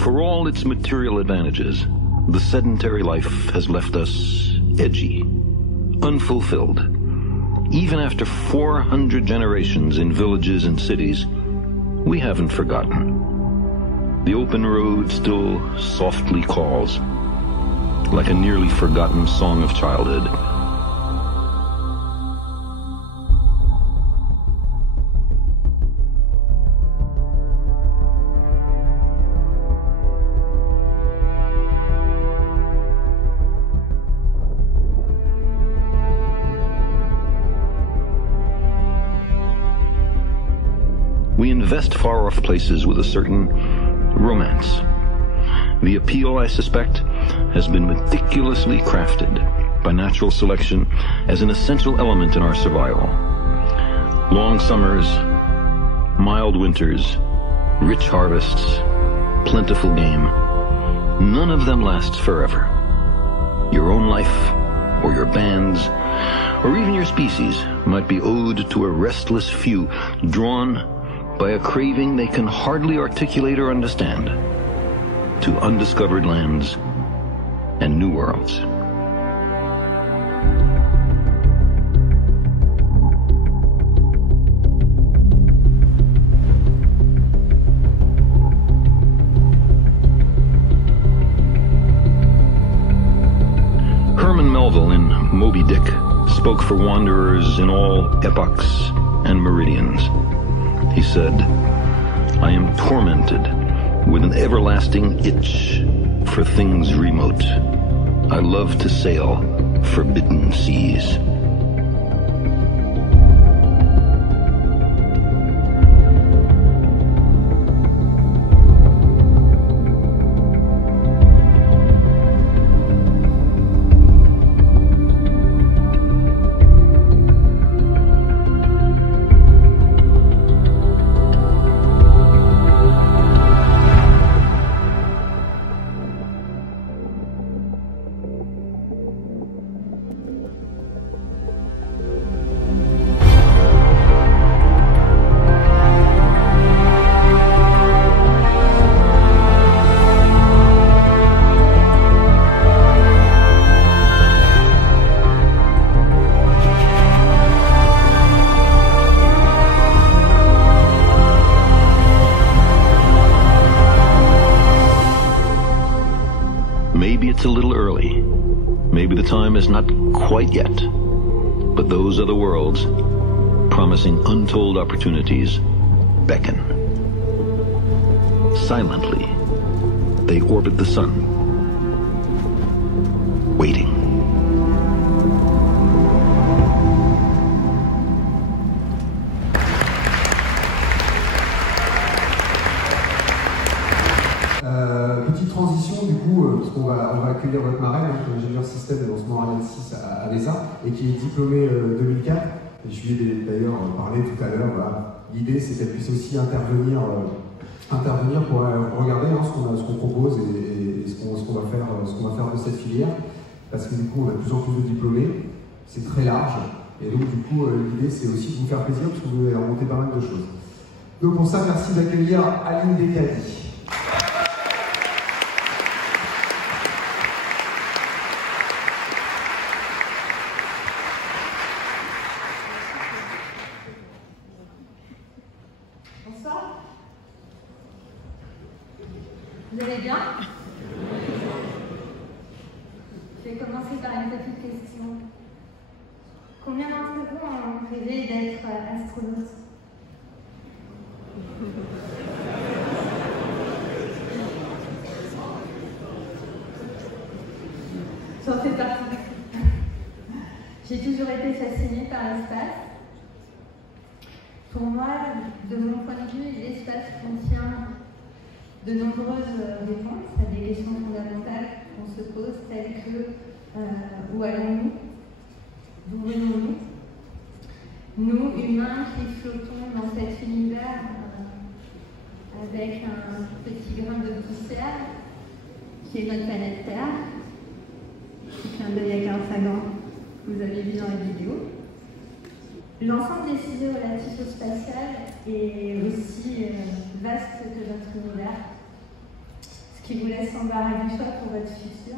For all its material advantages, the sedentary life has left us edgy, unfulfilled. Even after 400 generations in villages and cities, we haven't forgotten. The open road still softly calls, like a nearly forgotten song of childhood. We invest far-off places with a certain romance. The appeal, I suspect, has been meticulously crafted by natural selection as an essential element in our survival. Long summers, mild winters, rich harvests, plentiful game. None of them lasts forever. Your own life, or your band's, or even your species might be owed to a restless few drawn by a craving they can hardly articulate or understand, to undiscovered lands and new worlds. Herman Melville in Moby Dick spoke for wanderers in all epochs and meridians. He said, "I am tormented with an everlasting itch for things remote. I love to sail forbidden seas." Maybe it's a little early. Maybe the time is not quite yet. But those other worlds, promising untold opportunities, beckon. Silently, they orbit the sun, waiting. Petite transition du coup, parce qu'on va accueillir votre marraine, qui est ingénieur système de lancement Ariane 6 à l'ESA et qui est diplômée 2004. Et je lui ai d'ailleurs parlé tout à l'heure. Voilà. L'idée, c'est qu'elle puisse aussi intervenir pour regarder ce qu'on propose et ce qu'on va faire de cette filière. Parce que du coup, on a de plus en plus de diplômés, c'est très large. Et donc du coup, l'idée, c'est aussi de vous faire plaisir parce que vous allez remonter pas mal de choses. Donc pour ça, merci d'accueillir Aline Decadi. Vous allez bien? Je vais commencer par une petite question. Combien d'entre vous ont rêvé d'être astronaute? J'en fais partie. J'ai toujours été fascinée par l'espace. Pour moi, de mon point de vue, l'espace contient de nombreuses réponses à des questions fondamentales qu'on se pose, telles que où allons-nous? D'où venons-nous? Nous, humains, qui flottons dans cet univers avec un petit grain de poussière, qui est notre planète Terre. Petit clin d'œil à Carl Sagan, que vous avez vu dans la vidéo. L'ensemble des sujets relatifs au spatial est aussi vaste que notre univers. qui vous laisse s'embarrer du choix pour votre futur.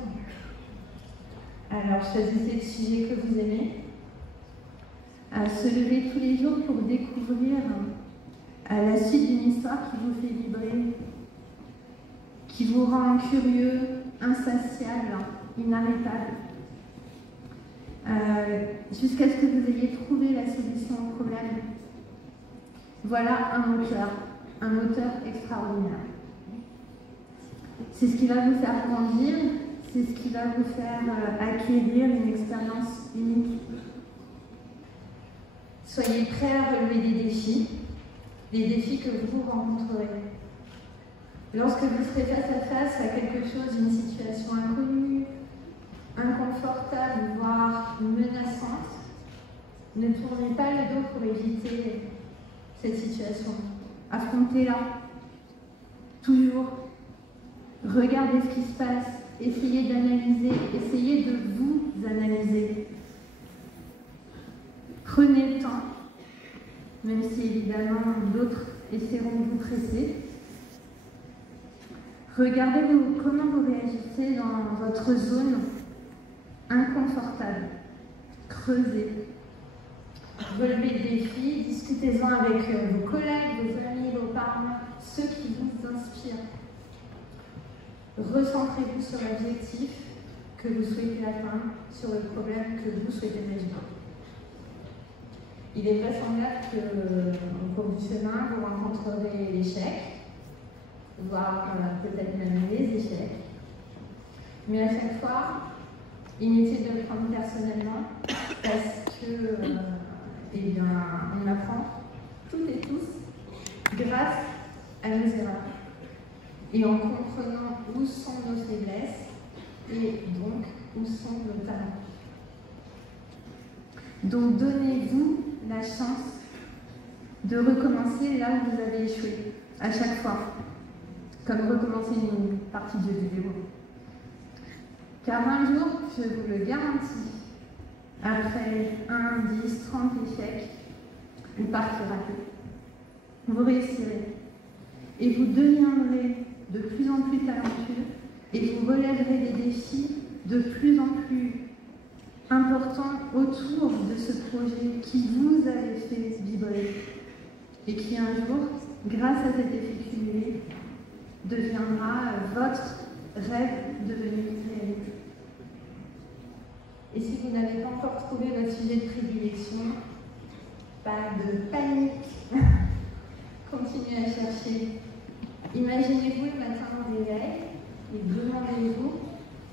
Alors choisissez le sujet que vous aimez. Se lever tous les jours pour découvrir la suite d'une histoire qui vous fait vibrer, qui vous rend curieux, insatiable, inarrêtable, jusqu'à ce que vous ayez trouvé la solution au problème. Voilà un moteur extraordinaire. C'est ce qui va vous faire grandir, c'est ce qui va vous faire acquérir une expérience unique. Soyez prêts à relever des défis que vous rencontrerez. Lorsque vous serez face à quelque chose, une situation inconnue, inconfortable, voire menaçante, ne tournez pas le dos pour éviter cette situation. Affrontez-la. Toujours. Regardez ce qui se passe. Essayez d'analyser. Essayez de vous analyser. Prenez le temps, même si évidemment d'autres essaieront de vous presser. Regardez comment vous réagissez dans votre zone inconfortable. Creusez. Relevez le défi, discutez-en avec vos collègues, vos amis, vos parents, ceux qui vous inspirent. Recentrez-vous sur l'objectif que vous souhaitez atteindre, sur le problème que vous souhaitez résoudre. Il est vraisemblable qu'au cours du chemin, vous rencontrerez l'échec, voire peut-être même les échecs. Mais à chaque fois, inutile de le prendre personnellement, parce que, on apprend toutes et tous grâce à nos erreurs. Et en comprenant où sont nos faiblesses, et donc où sont nos talents. Donc donnez-vous la chance de recommencer là où vous avez échoué, à chaque fois, comme recommencer une partie de jeu vidéo. Car un jour, je vous le garantis, après 1, 10, 30 échecs, ou parties ratées, vous réussirez. Et vous deviendrez de plus en plus talentueux et vous relèverez des défis de plus en plus importants autour de ce projet qui vous avait fait vibrer et qui un jour, grâce à cet effet cumulé, deviendra votre rêve devenu réalité. Et si vous n'avez pas encore trouvé votre sujet de prédilection, pas de panique, continuez à chercher. Imaginez-vous le matin au réveil et demandez-vous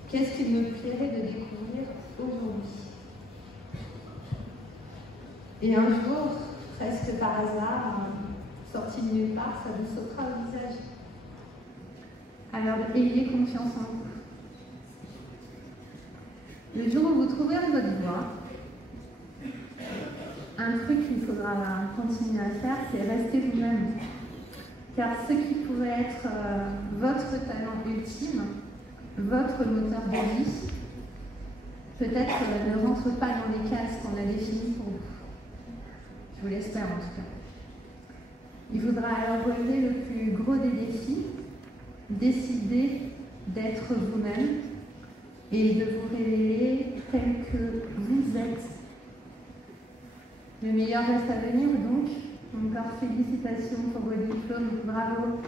qu'est-ce qu'il me plairait de découvrir aujourd'hui. Et un jour, presque par hasard, sorti de nulle part, ça vous sautera au visage. Alors ayez confiance en vous. Le jour où vous trouverez votre voie, un truc qu'il faudra continuer à faire, c'est rester vous-même. Car ce qui pourrait être votre talent ultime, votre moteur de vie, peut-être ne rentre pas dans les cases qu'on a définies pour vous. Je vous l'espère en tout cas. Il faudra alors relever le plus gros des défis, décider d'être vous-même et de vous révéler tel que vous êtes. Le meilleur reste à venir donc. Encore félicitations pour vos diplômes, bravo.